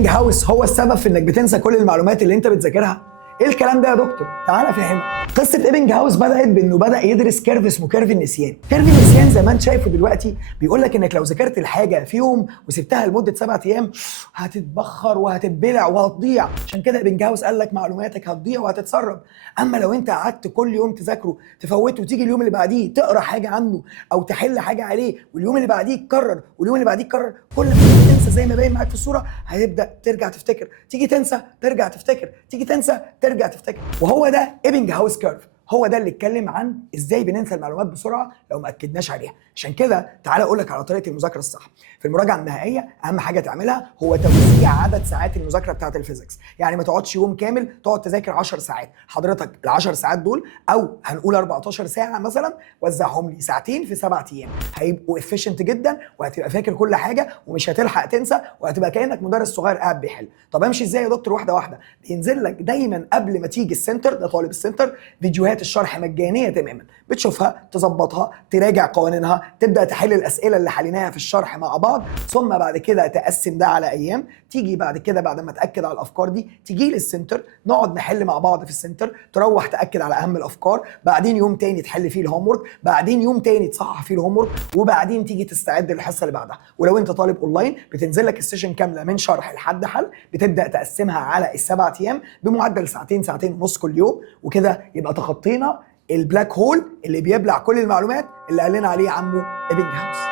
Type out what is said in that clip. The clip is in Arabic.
ايبنج هاوس هو السبب في انك بتنسى كل المعلومات اللي انت بتذاكرها؟ ايه الكلام ده يا دكتور؟ تعالى افهمك. قصه ايبنج هاوس بدات بانه بدا يدرس كيرف اسمه كيرف النسيان. كيرف النسيان زي ما انت شايفه دلوقتي بيقول لك انك لو ذاكرت الحاجه في يوم وسبتها لمده 7 ايام هتتبخر وهتتبلع وهتضيع. عشان كده ايبنج هاوس قال لك معلوماتك هتضيع وهتتسرب. اما لو انت قعدت كل يوم تذاكره تفوته وتيجي اليوم اللي بعديه تقرا حاجه عنه او تحل حاجه عليه واليوم اللي بعديه يتكرر واليوم اللي بعديه يتكرر، كل ما تيجي تنسى زي ما باين معاك في الصوره هتبدا ترجع تفتكر، تيجي تنسى ترجع تفتكر، تيجي تنسى ترجع تفتكر. وهو ده ايبنج هاوس كيرف، هو ده اللي اتكلم عن ازاي بننسى المعلومات بسرعه لو ما اكدناش عليها. عشان كده تعالى اقول لك على طريقه المذاكره الصح. في المراجعه النهائيه اهم حاجه تعملها هو توزيع عدد ساعات المذاكره بتاعه الفيزيكس. يعني ما تقعدش يوم كامل تقعد تذاكر 10 ساعات، حضرتك ال 10 ساعات دول او هنقول 14 ساعه مثلا وزعهم لي ساعتين في 7 ايام، هيبقوا افيشنت جدا وهتبقى فاكر كل حاجه ومش هتلحق تنسى وهتبقى كانك مدرس صغير قاعد بيحل. طب امشي ازاي يا دكتور؟ واحده واحده. بينزل لك دايما قبل ما تيجي السنتر، ده طالب السنتر، فيديوهات الشرح مجانيه تماما، بتشوفها تظبطها تراجع قوانينها تبدا تحل الاسئله اللي حليناها في الشرح مع بعض، ثم بعد كده تقسم ده على ايام. تيجي بعد كده بعد ما تاكد على الافكار دي تيجي للسنتر نقعد نحل مع بعض في السنتر، تروح تاكد على اهم الافكار، بعدين يوم تاني تحل فيه الهوم ورك، بعدين يوم تاني تصحح فيه الهوم ورك، وبعدين تيجي تستعد للحصه اللي بعدها. ولو انت طالب اونلاين بتنزل لك السيشن كامله من شرح لحد حل، بتبدا تقسمها على السبع ايام بمعدل ساعتين ساعتين ونص كل يوم، وكده يبقى تخطينا البلاك هول اللي بيبلع كل المعلومات اللي قال لنا عليه عمو ايبنج هاوس.